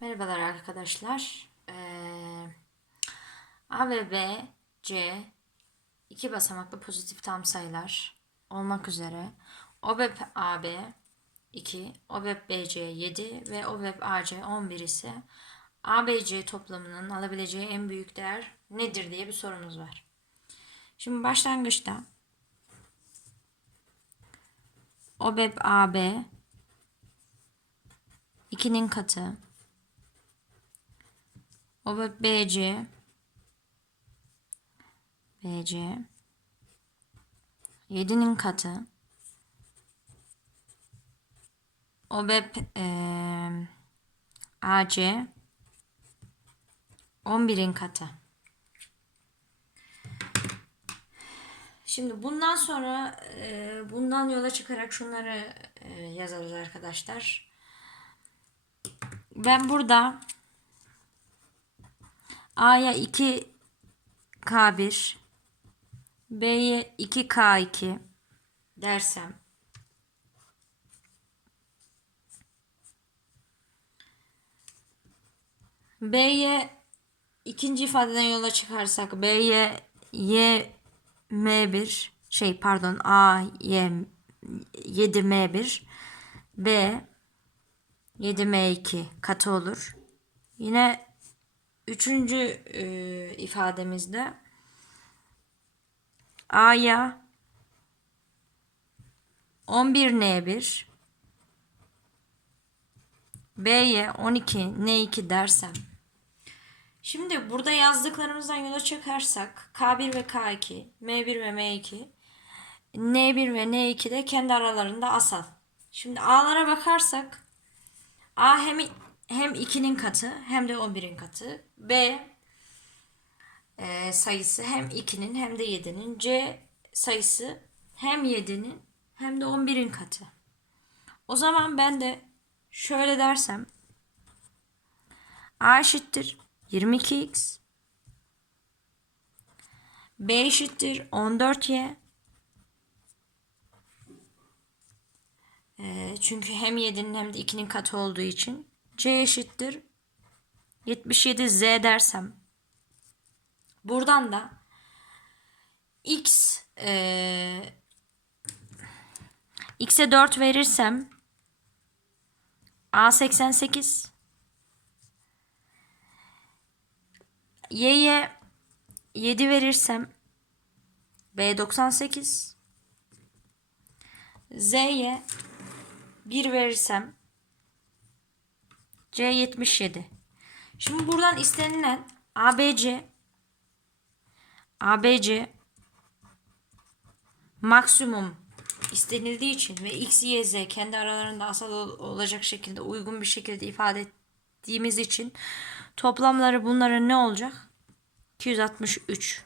Merhabalar arkadaşlar. Ee, A ve B, C iki basamaklı pozitif tam sayılar olmak üzere OBEP AB 2, OBEP BC 7 ve OBEP AC 11 ise ABC toplamının alabileceği en büyük değer nedir diye bir sorumuz var. Şimdi başlangıçta OBEP AB 2'nin katı o ve BC BC 7'nin katı o ve eee, AC 11'in katı. Şimdi bundan sonra eee, bundan yola çıkarak şunları eee, yazarız arkadaşlar. Ben burada A'ya 2K1 B'ye 2K2 dersem. B'ye ikinci ifadeden yola çıkarsak B'ye Y M1 şey pardon A Y 7M1 B 7M2 katı olur. Yine üçüncü e, ifademizde A'ya 11N1 B'ye 12N2 dersem Şimdi burada yazdıklarımızdan yola çıkarsak K1 ve K2, M1 ve M2, N1 ve N2 de kendi aralarında asal. Şimdi A'lara bakarsak A hem hem 2'nin katı hem de 11'in katı. B e, sayısı hem 2'nin hem de 7'nin. C sayısı hem 7'nin hem de 11'in katı. O zaman ben de şöyle dersem A eşittir 22x B eşittir 14y Ee, çünkü hem 7'nin hem de 2'nin katı olduğu için C eşittir. 77Z dersem. Buradan da X e, X'e 4 verirsem A 88 Y'ye 7 verirsem B 98 Z'ye 1 verirsem C 77. Şimdi buradan istenilen ABC ABC maksimum istenildiği için ve X, Y, Z kendi aralarında asal ol- olacak şekilde uygun bir şekilde ifade ettiğimiz için toplamları bunların ne olacak? 263.